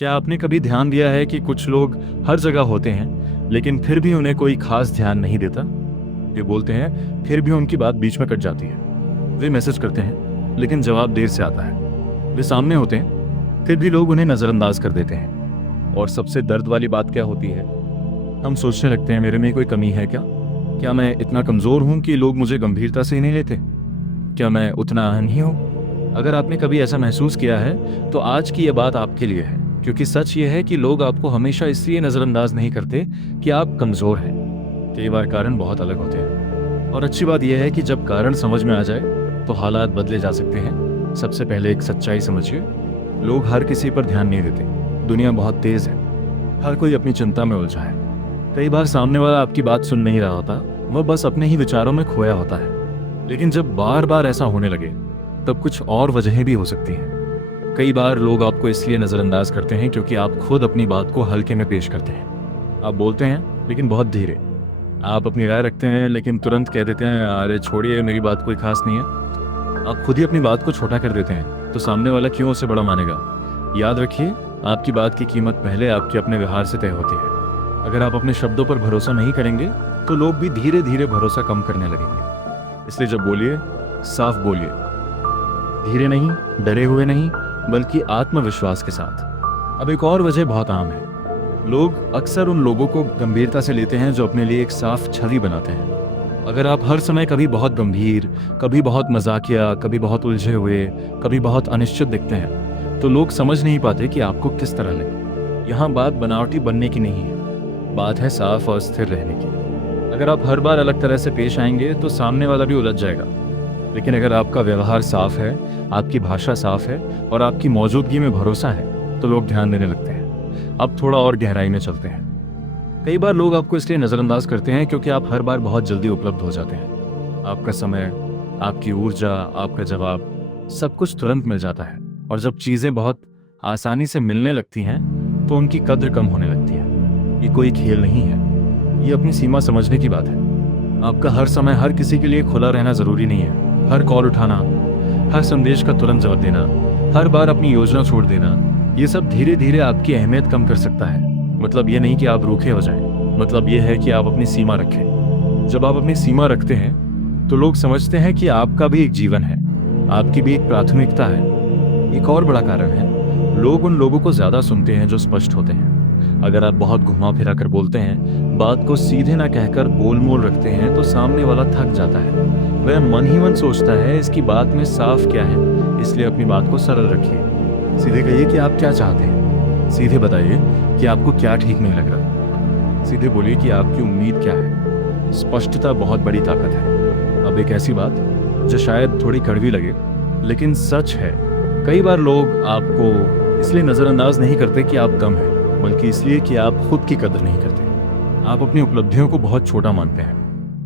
क्या आपने कभी ध्यान दिया है कि कुछ लोग हर जगह होते हैं लेकिन फिर भी उन्हें कोई खास ध्यान नहीं देता? वे बोलते हैं फिर भी उनकी बात बीच में कट जाती है। वे मैसेज करते हैं लेकिन जवाब देर से आता है। वे सामने होते हैं फिर भी लोग उन्हें नज़रअंदाज कर देते हैं। और सबसे दर्द वाली बात क्या होती है? हम सोचने लगते हैं मेरे में कोई कमी है क्या? क्या मैं इतना कमज़ोर हूँ कि लोग मुझे गंभीरता से ही नहीं लेते? क्या मैं उतना अहम ही हूँ? अगर आपने कभी ऐसा महसूस किया है तो आज की यह बात आपके लिए है, क्योंकि सच ये है कि लोग आपको हमेशा इसलिए नज़रअंदाज नहीं करते कि आप कमज़ोर हैं। कई बार कारण बहुत अलग होते हैं और अच्छी बात यह है कि जब कारण समझ में आ जाए तो हालात बदले जा सकते हैं। सबसे पहले एक सच्चाई समझिए, लोग हर किसी पर ध्यान नहीं देते। दुनिया बहुत तेज़ है, हर कोई अपनी चिंता में उलझा है। कई बार सामने वाला आपकी बात सुन नहीं रहा होता, वह बस अपने ही विचारों में खोया होता है। लेकिन जब बार बार ऐसा होने लगे तब कुछ और वजहें भी हो सकती हैं। कई बार लोग आपको इसलिए नज़रअंदाज करते हैं क्योंकि आप खुद अपनी बात को हल्के में पेश करते हैं। आप बोलते हैं लेकिन बहुत धीरे। आप अपनी राय रखते हैं लेकिन तुरंत कह देते हैं अरे छोड़िए, मेरी बात कोई खास नहीं है। आप खुद ही अपनी बात को छोटा कर देते हैं तो सामने वाला क्यों उसे बड़ा मानेगा? याद रखिए, आपकी बात की कीमत पहले आपके अपने व्यवहार से तय होती है। अगर आप अपने शब्दों पर भरोसा नहीं करेंगे तो लोग भी धीरे धीरे भरोसा कम करने लगेंगे। इसलिए जब बोलिए, साफ बोलिए, धीरे नहीं, डरे हुए नहीं, बल्कि आत्मविश्वास के साथ। अब एक और वजह बहुत आम है, लोग अक्सर उन लोगों को गंभीरता से लेते हैं जो अपने लिए एक साफ छवि बनाते हैं। अगर आप हर समय कभी बहुत गंभीर, कभी बहुत मजाकिया, कभी बहुत उलझे हुए, कभी बहुत अनिश्चित दिखते हैं तो लोग समझ नहीं पाते कि आपको किस तरह लें। यहाँ बात बनावटी बनने की नहीं है, बात है साफ और स्थिर रहने की। अगर आप हर बार अलग तरह से पेश आएंगे तो सामने वाला भी उलझ जाएगा। लेकिन अगर आपका व्यवहार साफ है, आपकी भाषा साफ है और आपकी मौजूदगी में भरोसा है तो लोग ध्यान देने लगते हैं। अब थोड़ा और गहराई में चलते हैं। कई बार लोग आपको इसलिए नज़रअंदाज करते हैं क्योंकि आप हर बार बहुत जल्दी उपलब्ध हो जाते हैं। आपका समय, आपकी ऊर्जा, आपका जवाब, सब कुछ तुरंत मिल जाता है। और जब चीज़ें बहुत आसानी से मिलने लगती हैं तो उनकी कद्र कम होने लगती है। ये कोई खेल नहीं है, ये अपनी सीमा समझने की बात है। आपका हर समय हर किसी के लिए खुला रहना ज़रूरी नहीं है। हर कॉल उठाना, हर संदेश का तुरंत जवाब देना, हर बार अपनी योजना छोड़ देना, ये सब धीरे धीरे आपकी अहमियत कम कर सकता है। मतलब ये नहीं कि आप रूखे हो जाएं, मतलब ये है कि आप अपनी सीमा रखें। जब आप अपनी सीमा रखते हैं तो लोग समझते हैं कि आपका भी एक जीवन है, आपकी भी एक प्राथमिकता है। एक और बड़ा कारण है, लोग उन लोगों को ज़्यादा सुनते हैं जो स्पष्ट होते हैं। अगर आप बहुत घुमा फिरा कर बोलते हैं, बात को सीधे ना कहकर गोल मोल रखते हैं तो सामने वाला थक जाता है। वह मन ही मन सोचता है इसकी बात में साफ क्या है। इसलिए अपनी बात को सरल रखिए। सीधे कहिए कि आप क्या चाहते हैं। सीधे बताइए कि आपको क्या ठीक नहीं लग रहा। सीधे बोलिए कि आपकी उम्मीद क्या है। स्पष्टता बहुत बड़ी ताकत है। अब एक ऐसी बात जो शायद थोड़ी कड़वी लगे लेकिन सच है, कई बार लोग आपको इसलिए नज़रअंदाज नहीं करते कि आप कम हैं, बल्कि इसलिए कि आप खुद की कदर नहीं करते। आप अपनी उपलब्धियों को बहुत छोटा मानते हैं।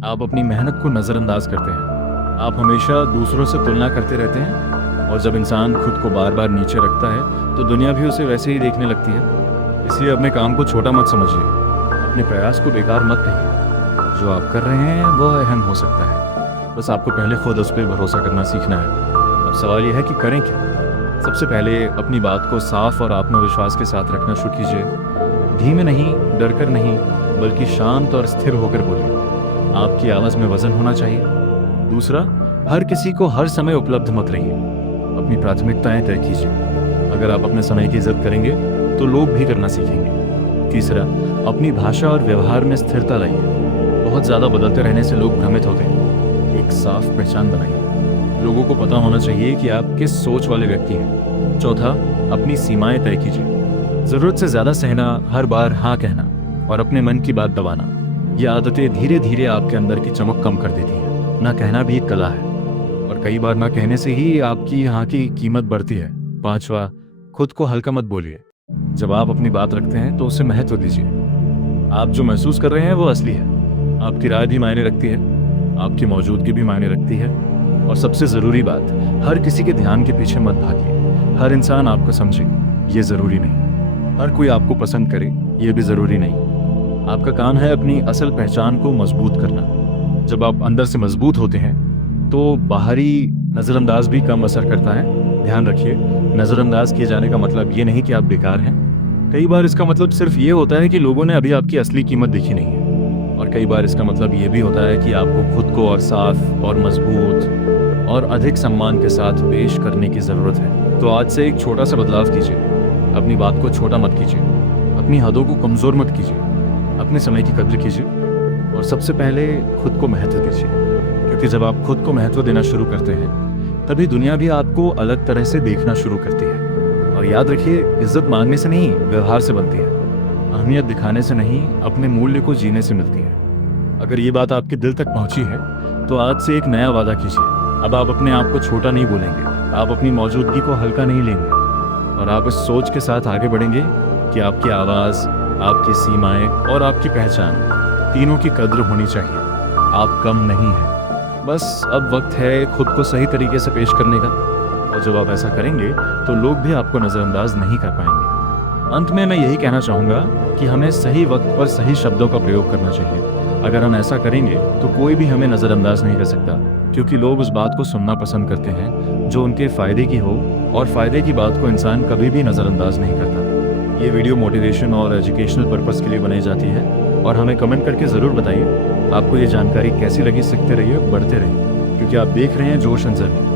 आप अपनी मेहनत को नज़रअंदाज करते हैं। आप हमेशा दूसरों से तुलना करते रहते हैं और जब इंसान खुद को बार बार नीचे रखता है तो दुनिया भी उसे वैसे ही देखने लगती है। इसलिए अपने काम को छोटा मत समझिए, अपने प्रयास को बेकार मत कहिए। जो आप कर रहे हैं वह अहम हो सकता है, बस आपको पहले खुद उस पर भरोसा करना सीखना है। अब सवाल यह है कि करें क्या। सबसे पहले अपनी बात को साफ और आत्मविश्वास के साथ रखना शुरू कीजिए। धीमे नहीं, डरकर नहीं, बल्कि शांत और स्थिर होकर बोलिए। आपकी आवाज़ में वजन होना चाहिए। दूसरा, हर किसी को हर समय उपलब्ध मत रहिए। अपनी प्राथमिकताएं तय कीजिए। अगर आप अपने समय की इज्जत करेंगे तो लोग भी करना सीखेंगे। तीसरा, अपनी भाषा और व्यवहार में स्थिरता लाइए। बहुत ज़्यादा बदलते रहने से लोग भ्रमित होते हैं। एक साफ पहचान बनाइए। लोगों को पता होना चाहिए कि आप किस सोच वाले व्यक्ति हैं। चौथा, अपनी सीमाएं तय कीजिए। ज़रूरत से ज़्यादा सहना, हर बार हाँ कहना और अपने मन की बात दबाना, ये आदतें धीरे धीरे आपके अंदर की चमक कम कर देती हैं। ना कहना भी एक कला है और कई बार ना कहने से ही आपकी हाँ की कीमत बढ़ती है। पांचवा, खुद को हल्का मत बोलिए। जब आप अपनी बात रखते हैं तो उसे महत्व दीजिए। आप जो महसूस कर रहे हैं वो असली है। आपकी राय भी मायने रखती है, आपकी मौजूदगी भी मायने रखती है। और सबसे ज़रूरी बात, हर किसी के ध्यान के पीछे मत भागिए। हर इंसान आपको समझे ये ज़रूरी नहीं। हर कोई आपको पसंद करे ये भी ज़रूरी नहीं। आपका काम है अपनी असल पहचान को मजबूत करना। जब आप अंदर से मजबूत होते हैं तो बाहरी नज़रअंदाज भी कम असर करता है। ध्यान रखिए, नज़रअंदाज किए जाने का मतलब ये नहीं कि आप बेकार हैं, कई बार इसका मतलब सिर्फ ये होता है कि लोगों ने अभी आपकी असली कीमत देखी नहीं है, और कई बार इसका मतलब ये भी होता है कि आपको खुद को और साफ और मजबूत और अधिक सम्मान के साथ पेश करने की ज़रूरत है। तो आज से एक छोटा सा बदलाव कीजिए। अपनी बात को छोटा मत कीजिए, अपनी हदों को कमज़ोर मत कीजिए, अपने समय की कद्र कीजिए और सबसे पहले खुद को महत्व दीजिए। क्योंकि जब आप खुद को महत्व देना शुरू करते हैं तभी दुनिया भी आपको अलग तरह से देखना शुरू करती है। और याद रखिए, इज्जत मांगने से नहीं, व्यवहार से बनती है। अहमियत दिखाने से नहीं, अपने मूल्य को जीने से मिलती है। अगर ये बात आपके दिल तक पहुंची है तो आज से एक नया वादा कीजिए। अब आप अपने आप को छोटा नहीं बोलेंगे, आप अपनी मौजूदगी को हल्का नहीं लेंगे, और आप इस सोच के साथ आगे बढ़ेंगे कि आपकी आवाज़, आपकी सीमाएं और आपकी पहचान तीनों की कद्र होनी चाहिए। आप कम नहीं हैं, बस अब वक्त है खुद को सही तरीके से पेश करने का। और जब आप ऐसा करेंगे तो लोग भी आपको नज़रअंदाज नहीं कर पाएंगे। अंत में मैं यही कहना चाहूँगा कि हमें सही वक्त पर सही शब्दों का प्रयोग करना चाहिए। अगर हम ऐसा करेंगे तो कोई भी हमें नज़रअंदाज नहीं कर सकता, क्योंकि लोग उस बात को सुनना पसंद करते हैं जो उनके फ़ायदे की हो, और फ़ायदे की बात को इंसान कभी भी नज़रअंदाज नहीं करता। ये वीडियो मोटिवेशन और एजुकेशनल पर्पज़ के लिए बनाई जाती है, और हमें कमेंट करके ज़रूर बताइए आपको ये जानकारी कैसी लगी। सीखते रहिए, बढ़ते रहिए, क्योंकि आप देख रहे हैं जोश एंड जर्नी।